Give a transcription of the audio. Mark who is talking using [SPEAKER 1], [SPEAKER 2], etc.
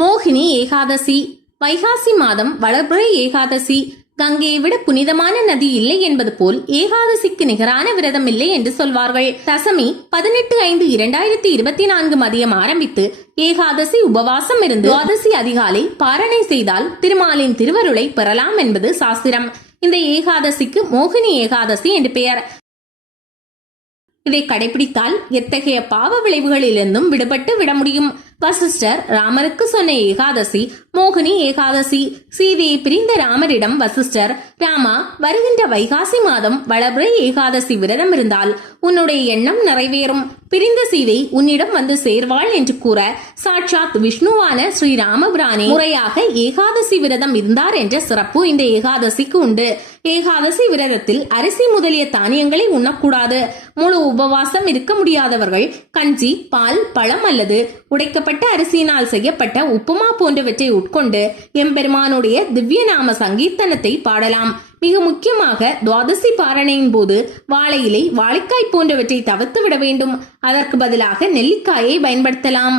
[SPEAKER 1] மோகினி ஏகாதசி. வைகாசி மாதம் வளர்பிறை ஏகாதசி. கங்கையை விட புனிதமான நதி இல்லை என்பது போல் ஏகாதசிக்கு நிகரான விரதம் இல்லை என்று சொல்வார்கள். தசமி பதினெட்டு ஐந்து இரண்டாயிரத்தி இருபத்தி நான்கு மதியம் ஆரம்பித்து ஏகாதசி உபவாசம் இருந்து துவாதசி அதிகாலை பாரணை செய்தால் திருமாலின் திருவருளை பெறலாம் என்பது சாஸ்திரம். இந்த ஏகாதசிக்கு மோகினி ஏகாதசி என்று பெயர். இதை கடைபிடித்தால் எத்தகைய பாவ விளைவுகளிலிருந்தும் விடுபட்டு விட முடியும். வசிஷ்டர் ராமருக்கு சொன்ன ஏகாதசி மோகினி ஏகாதசி. சீதையை பிரிந்த ராமரிடம் வசிஷ்டர் ராமா வருகின்ற வைகாசி மாதம் வளபுரை ஏகாதசி விரதம் இருந்தால் உன்னுடைய எண்ணம் நிறைவேறும். பிரிந்த சீதை உன்னிடம் வந்து சேர்வாள் என்று கூற சாட்சாத் விஷ்ணுவான ஸ்ரீ ராமபிரானே முறையாக ஏகாதசி விரதம் இருந்தார் என்ற சிறப்பு இந்த ஏகாதசிக்கு உண்டு. ஏகாதசி விரதத்தில் அரிசி முதலிய தானியங்களை உண்ணக்கூடாது. முழு உபவாசம் இருக்க முடியாதவர்கள் கஞ்சி பால் பழம் அல்லது வறுக்கப்பட்ட அரிசியினால் செய்யப்பட்ட உப்புமா போன்றவற்றை உட்கொண்டு எம்பெருமானுடைய திவ்ய நாம சங்கீர்த்தனத்தை பாடலாம். மிக முக்கியமாக துவாதசி பாரணையின் போது வாழை இலை வாழைக்காய் போன்றவற்றை தவிர்த்து விட வேண்டும். அதற்கு பதிலாக நெல்லிக்காயை பயன்படுத்தலாம்.